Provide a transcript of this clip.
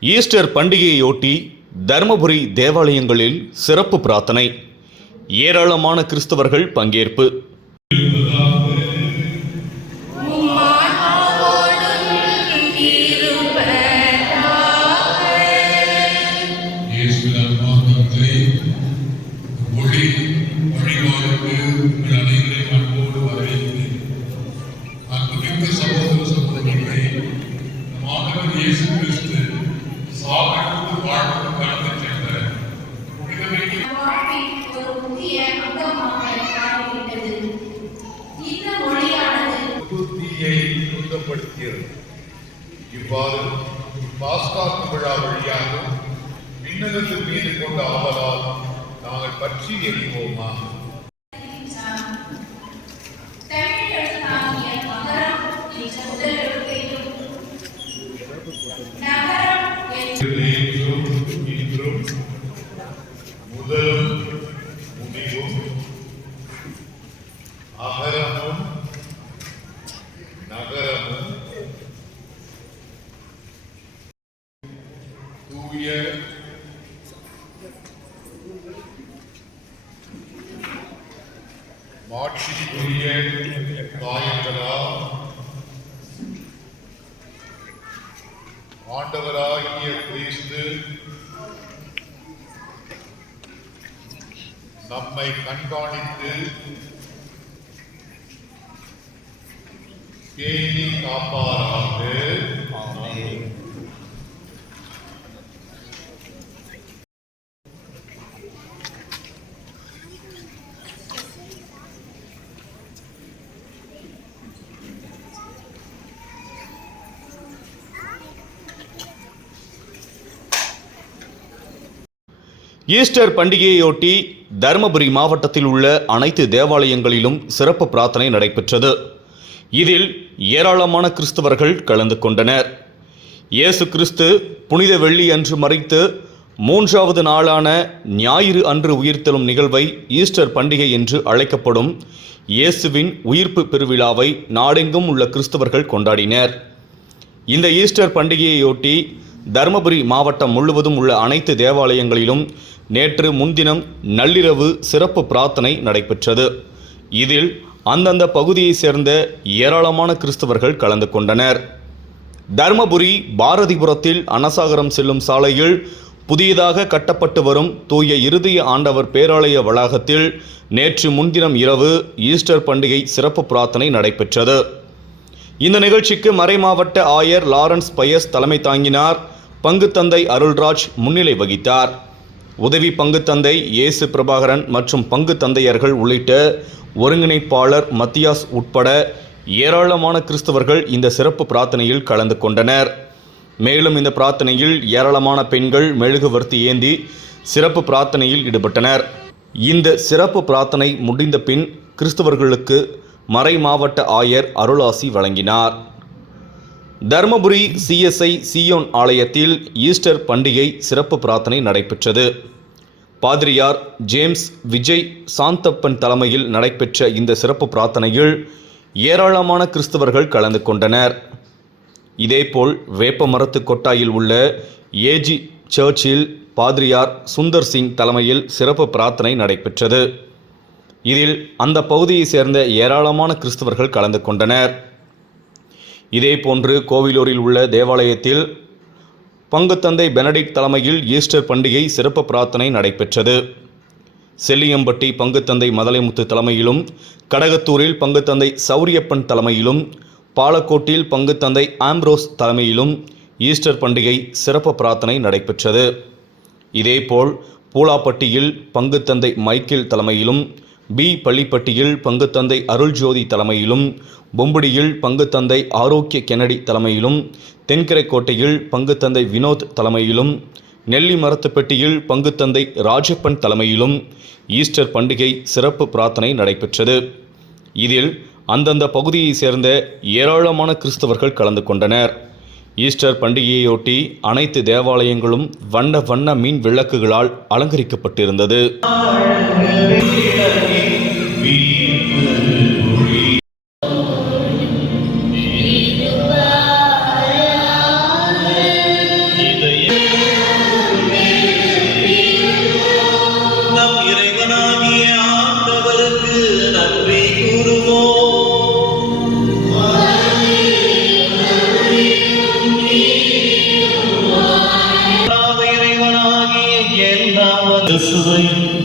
Easter பண்டிகையொட்டி Dharmapuri தேவாலயங்களில் சிறப்பு பிரார்த்தனை. ஏராளமான கிறிஸ்தவர்கள் பங்கேற்பு. ஒளி பாஸ்காக்கு விழா வழியாக விண்ணகத்தின் மீது கொண்ட ஆவலால் நாங்கள் பற்றி எறிவோமா மாட்சிக்குரிய தாயங்களா ஆண்டவராகிய கிறிஸ்து நம்மை கண்காணித்து பேணி காப்பாராக ஈஸ்டர் பண்டிகையொட்டி தருமபுரி மாவட்டத்தில் உள்ள அனைத்து தேவாலயங்களிலும் சிறப்பு பிரார்த்தனை நடைபெற்றது. இதில் ஏராளமான கிறிஸ்தவர்கள் கலந்து கொண்டனர். இயேசு கிறிஸ்து புனித வெள்ளி அன்று மறைத்து மூன்றாவது நாளான ஞாயிறு அன்று உயிர்த்தெழும் நிகழ்வை ஈஸ்டர் பண்டிகை என்று அழைக்கப்படும் இயேசுவின் உயிர்ப்பு பெருவிழாவை நாடெங்கும் உள்ள கிறிஸ்தவர்கள் கொண்டாடினர். இந்த ஈஸ்டர் பண்டிகையையொட்டி தருமபுரி மாவட்டம் முழுவதும் உள்ள அனைத்து தேவாலயங்களிலும் நேற்று முன்தினம் நள்ளிரவு சிறப்பு பிரார்த்தனை நடைபெற்றது. இதில் அந்தந்த பகுதியைச் சேர்ந்த ஏராளமான கிறிஸ்தவர்கள் கலந்து கொண்டனர். தருமபுரி பாரதிபுரத்தில் அனசாகரம் செல்லும் சாலையில் புதியதாக கட்டப்பட்டு வரும் தூய இறுதிய ஆண்டவர் பேராலய வளாகத்தில் நேற்று முன்தினம் இரவு ஈஸ்டர் பண்டிகை சிறப்பு பிரார்த்தனை நடைபெற்றது. இந்த நிகழ்ச்சிக்கு மறைமாவட்ட ஆயர் லாரன்ஸ் பயஸ் தலைமை தாங்கினார். பங்குத்தந்தை அருள்ராஜ் முன்னிலை வகித்தார். உதவி பங்குத்தந்தை இயேசு பிரபாகரன் மற்றும் பங்கு தந்தையர்கள் உள்ளிட்ட ஒருங்கிணைப்பாளர் மத்தியாஸ் உட்பட ஏராளமான கிறிஸ்தவர்கள் இந்த சிறப்பு பிரார்த்தனையில் கலந்து கொண்டனர். மேலும் இந்த பிரார்த்தனையில் ஏராளமான பெண்கள் மெழுகுவர்த்தி ஏந்தி சிறப்பு பிரார்த்தனையில் ஈடுபட்டனர். இந்த சிறப்பு பிரார்த்தனை முடிந்த பின் கிறிஸ்தவர்களுக்கு மறை மாவட்ட ஆயர் அருளாசி வழங்கினார். தருமபுரி சிஎஸ்ஐ சியோன் ஆலயத்தில் ஈஸ்டர் பண்டிகை சிறப்பு பிரார்த்தனை நடைபெற்றது. பாதிரியார் ஜேம்ஸ் விஜய் சாந்தப்பன் தலைமையில் நடைபெற்ற இந்த சிறப்பு பிரார்த்தனையில் ஏராளமான கிறிஸ்தவர்கள் கலந்து கொண்டனர். இதேபோல் வேப்பமரத்து கொட்டாயில் உள்ள ஏஜி சர்ச்சில் பாதிரியார் சுந்தர் சிங் தலைமையில் சிறப்பு பிரார்த்தனை நடைபெற்றது. இதில் அந்த பகுதியைச் சேர்ந்த ஏராளமான கிறிஸ்தவர்கள் கலந்து கொண்டனர். இதேபோன்று கோவிலூரில் உள்ள தேவாலயத்தில் பங்குத்தந்தை பெனடிக்ட் தலைமையில் ஈஸ்டர் பண்டிகை சிறப்பு பிரார்த்தனை நடைபெற்றது. செல்லியம்பட்டி பங்குத்தந்தை மதலைமுத்து தலைமையிலும் கடகத்தூரில் பங்குத்தந்தை சௌரியப்பன் தலைமையிலும் பாலக்கோட்டில் பங்குத்தந்தை ஆம்ப்ரோஸ் தலைமையிலும் ஈஸ்டர் பண்டிகை சிறப்பு பிரார்த்தனை நடைபெற்றது. இதேபோல் பூலாப்பட்டியில் பங்குத்தந்தை மைக்கேல் தலைமையிலும் பி. பள்ளிப்பட்டியில் பங்குத்தந்தை அருள்ஜோதி தலைமையிலும் பொம்புடியில் பங்குத்தந்தை ஆரோக்கிய கென்னடி தலைமையிலும் தென்கரைக்கோட்டையில் பங்குத்தந்தை வினோத் தலைமையிலும் நெல்லி மரத்துப்பட்டியில் பங்குத்தந்தை ராஜப்பன் தலைமையிலும் ஈஸ்டர் பண்டிகை சிறப்பு பிரார்த்தனை நடைபெற்றது. இதில் அந்தந்த பகுதியைச் சேர்ந்த ஏராளமான கிறிஸ்தவர்கள் கலந்து கொண்டனர். ஈஸ்டர் பண்டிகையையொட்டி அனைத்து தேவாலயங்களும் வண்ண வண்ண மீன் விளக்குகளால் அலங்கரிக்கப்பட்டிருந்தது. കേൾക്കുന്ന